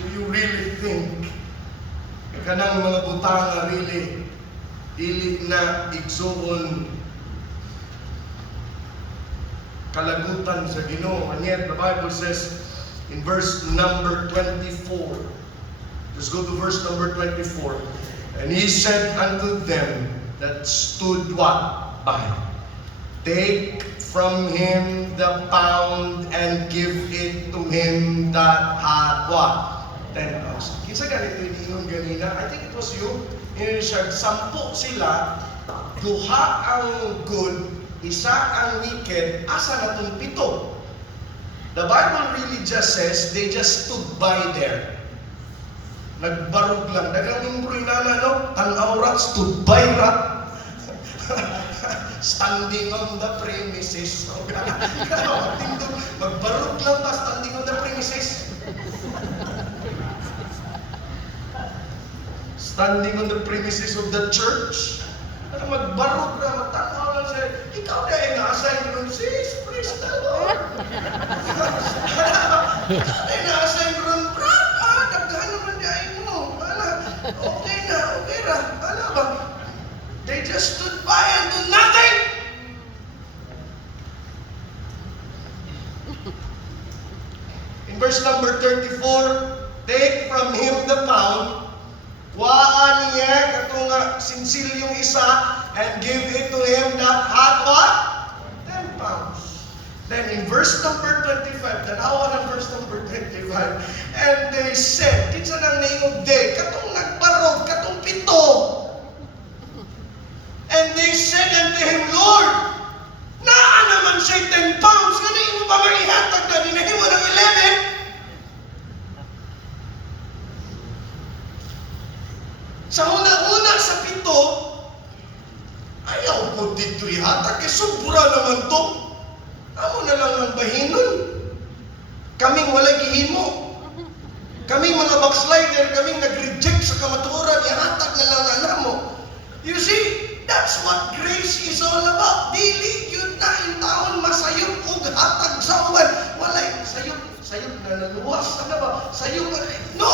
Do you really think kanang mga butanga really dili na igsuon kalagutan sa Ginoo? And yet the Bible says in verse number 24, let's go to verse number 24. And he said unto them that stood what? By. Take from him the pound and give it to him that had what? 10,000. Kinsa ganito yung ganina? I think it was you. Yun siya, 10 sila, duha ang good, isa ang wicked, asa na itong 7. The Bible really just says, they just stood by there. Nagbarog lang. Dagang imbroy na no? Tanaw rat, stood by rat. Standing on the premises. Magbarog lang pa, standing on the premises. Standing on the premises of the church. Magbarog na, magtanaw lang siya. Ikaw na yung na-assign ron, sis, praise the Lord. Ikaw na yung na-assign ron, brad, dagdahan naman niya mo. Okay na. Ba? They just stood by and do nothing. In verse number 34, take from him the pound, waan niya katong sinsilyong isa, and give it to him that had what? 10 pounds. Then in verse number 25, tanawa ng verse number 25, and they said, kinsa nang naingog de, katong nagbarog, katong 7. And they said unto him, Lord, naa naman siya 10 pounds, kanina mo pa maihatag na, dinahin mo ng 11. Sa una-una sa 7, ayaw ko dito ihatag, kaya sobra naman to. Amo na lang ng bahinon. Kaming walay gihimo. Kaming mga backslider, kaming nag-reject sa kamaturan, ihatag na lang na mo. You see, that's what grace is all about. Dili yun na in taon masayop o hatag sa uwan. Walay, sayop na naluwas. Ano ba? Sayop na, no!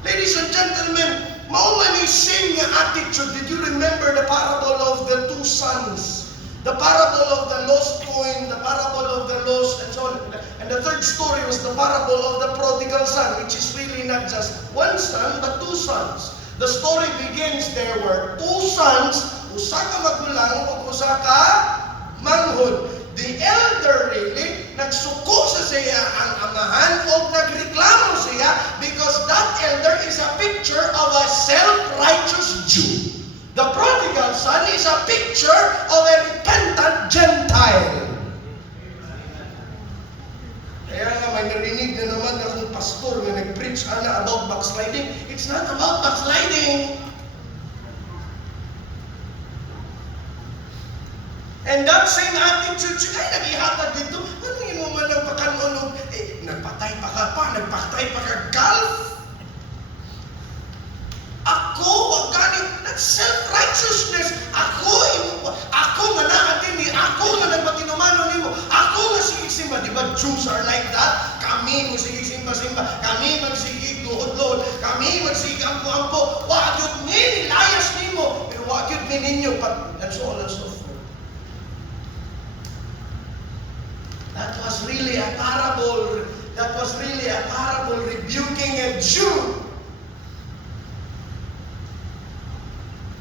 Ladies and gentlemen, mauman yung same nga attitude. Did you remember the parable of the 2 sons? The parable of the lost coin, the parable of the lost, and so on. And the third story was the parable of the prodigal son, which is really not just 1 son, but 2 sons. The story begins, there were 2 sons, usa ka magulang o usa ka manghod. The elder really, nagsuko sa siya ang amahan o nagreklamo siya because that elder is a picture of a self-righteous Jew. The prodigal son is a picture of a repentant Gentile. Kaya nga may narinig na naman akong pastor na nag-preach about backsliding. It's not about backsliding. And that same attitude, ay nag-ihatag dito, ano yun mo man nagpakanunog? Nagpatay pa ka golf? Ako, wag ganit, that's self-righteousness. Ako nga natin, ako nga nagpatinumano nimo, ako nga sige-simba. Di ba Jews are like that? Kami mo sige-simba-simba, kami magsigig luhod-luhod, kami magsigig ampo-ampo, wag yun nilayas nimo, pero wag yun ninyo, and so on and so forth. That was really a parable. That was really a parable rebuking a Jew.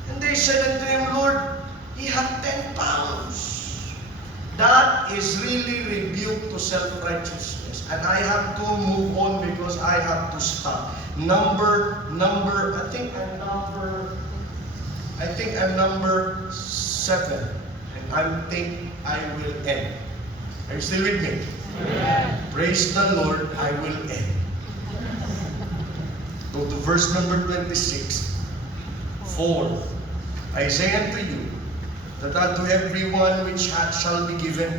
And they said unto him, Lord, he had 10 pounds. That is really rebuke to self-righteousness. And I have to move on because I have to stop. I think I'm number 7. And I think I will end. Are you still with me? Yeah. Praise the Lord, I will end. Go to verse number 26. 4. I say unto you, that unto everyone which hath shall be given,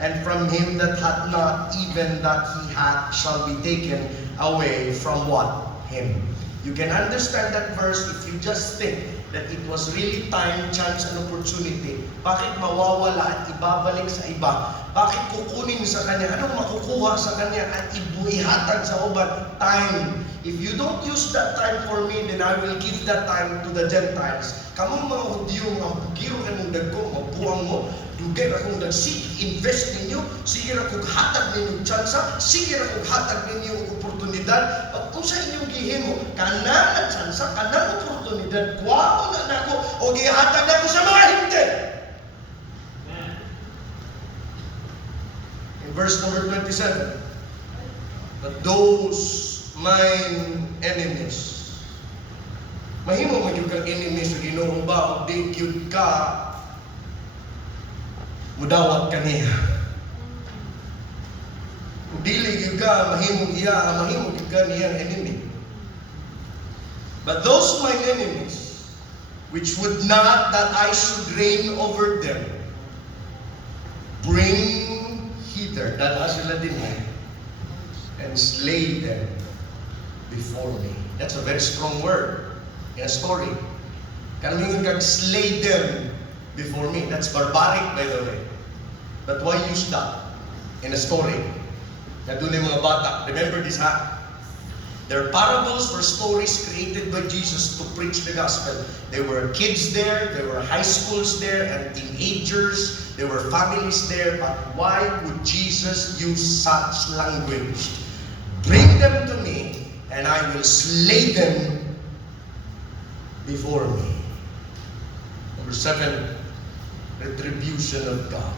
and from him that hath not, even that he hath shall be taken away from what? Him. You can understand that verse if you just think, that it was really time, chance, and opportunity. Bakit mawawala at ibabalik sa iba? Bakit kukunin sa kanya? Anong makukuha sa kanya at ihatag sa uban? Time. If you don't use that time for me, then I will give that time to the Gentiles. Kamong mga Hudyo, mga bugiro kanong dagko, mga buwang mo, dugay ra kong sige, invest ninyo, sige ra kong hatag ninyo tsansa, sige ra kong hatag ninyo oportunidad. At kung sa inyong gihimo, kana na tsansa, kana oportunidad, kuwao na nako, o gihatag ako sa mga hindi. In verse number 27, that those mine enemies, mahimo man yung kang enemies sa Ginoo ba, o di gyud ka mudawat kaniya. Kung dili gyud ka mahimong iya, mahimong gyud ka niyang enemy. But those mine enemies, which would not that I should reign over them, bring hither, dala sila din and slay them before me. That's a very strong word in a story. Kanaming kag slay them before me. That's barbaric, by the way. But why use that in a story? Doon yung mga bata. Remember this, ha? Their parables were stories created by Jesus to preach the gospel. There were kids there, there were high schools there, and teenagers, there were families there. But why would Jesus use such language? Bring them to me, and I will slay them before me. Number 7, retribution of God.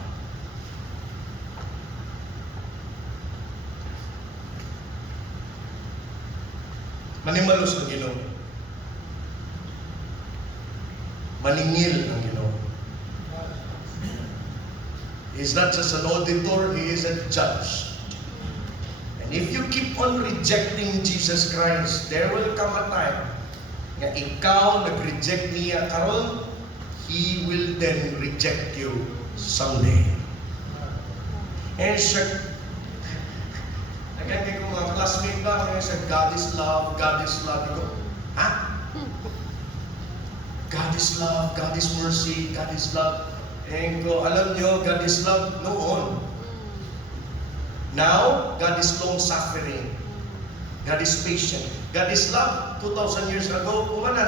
Manimalos ang Ginoo. Maningil ang Ginoo. He is not just an auditor, He is a judge. And if you keep on rejecting Jesus Christ, there will come a time na ikaw nag-reject niya karon, He will then reject you someday. And siya, nagkakay ko mga classmate ba, kaya sa God is love, God is love. Iko, ha? God is love, God is mercy, God is love. And ko, alam nyo, God is love noon. Now, God is long-suffering. God is patient. God is love. 2,000 years ago, kumana,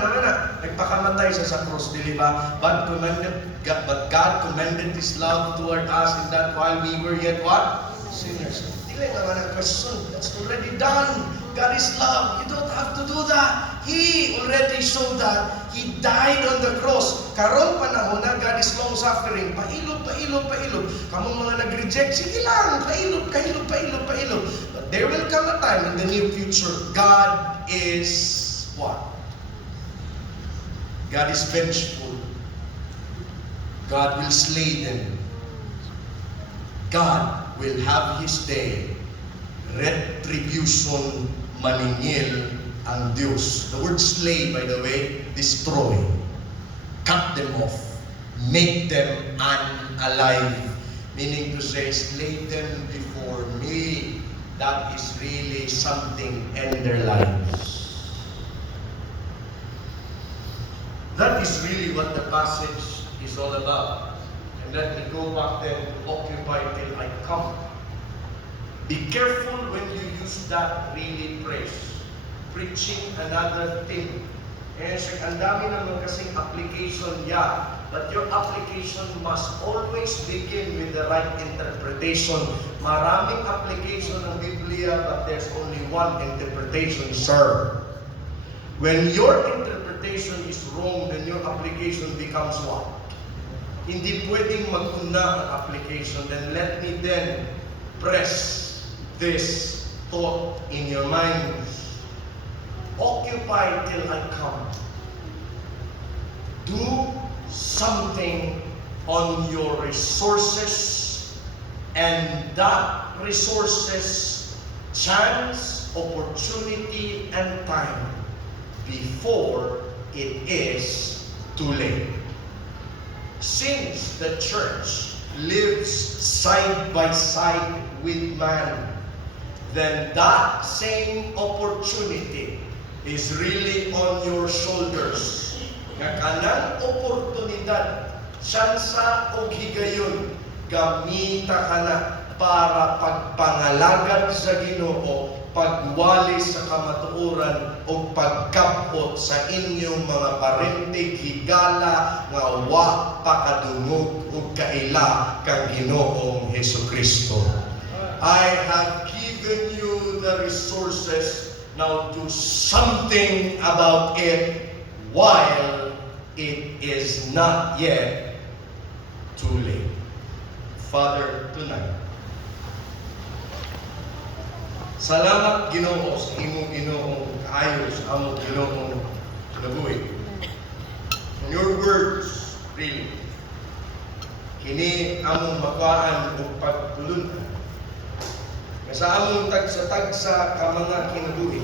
nagpakamatay siya sa cross, di ba? But God commended His love toward us in that while we were yet what? Sinners. Dili naman ang question. That's already done. God is love. You don't have to do that. He already showed that. He died on the cross. Karong panahon na God is long-suffering. Pailog. Kamong mga nag-reject, sige lang. Pailog. But there will come a time in the near future, God is what? God is vengeful. God will slay them. God will have His day. Retribution, maningil ang Diyos. The word slay, by the way, destroy. Cut them off. Make them unalive. Meaning to say, slay them before me. That is really something in their lives. That is really what the passage is all about. And let me go back then to occupy till I come. Be careful when you use that really phrase. Preaching another thing. Eh, ang dami naman kasing application, yeah. But your application must always begin with the right interpretation. Maraming application ng Biblia, but there's only one interpretation, sir. When your interpretation is wrong, then your application becomes what? Hindi pwedeng mag-una ang application. Then let me then press this thought in your mind. Occupy till I come. Do something on your resources, and that resources, chance, opportunity, and time before it is too late. Since the church lives side by side with man, then that same opportunity is really on your shoulders. nga kanang oportunidad, tsansa o higayon, gamita ka na para pagpangalagad sa Ginoo, pagwali sa kamatuoran o pagkapot sa inyong mga parentig higala nga wa pakadungog o kaila kang Ginoong Hesukristo. I have given you the resources, now do something about it while it is not yet too late. Father, tonight, salamat Ginoo sa imong Ginoong kaayo sa among Ginoong kinabuhi. In your words, really, kini among makaan o pagtulungan. Nga sa among tagsa-tagsa ka mga kinabuhi,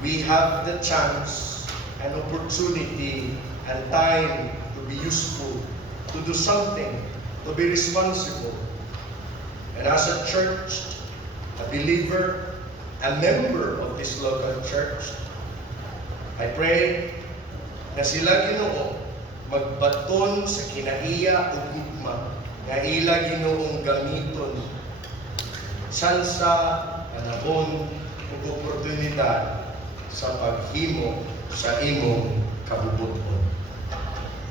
we have the chance and opportunity and time to be useful, to do something, to be responsible. And as a church, a believer, a member of this local church, I pray na sila Ginoo magbaton sa kinaiya ug higma nga ila Ginoong gamiton sansa panahon ug oportunidad sa paghimo sa imong kabubuton.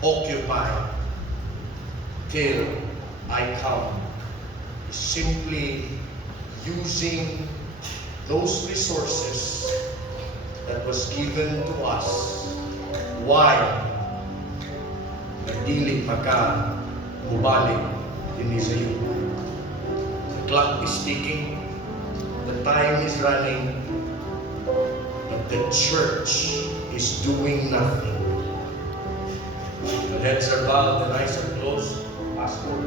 Occupy till I come. Simply using those resources that was given to us while nagdili pa ka mubalik din sa iyo. The clock is ticking, the time is running, but the church is doing nothing. The heads are bowed, the eyes are closed. Pastor.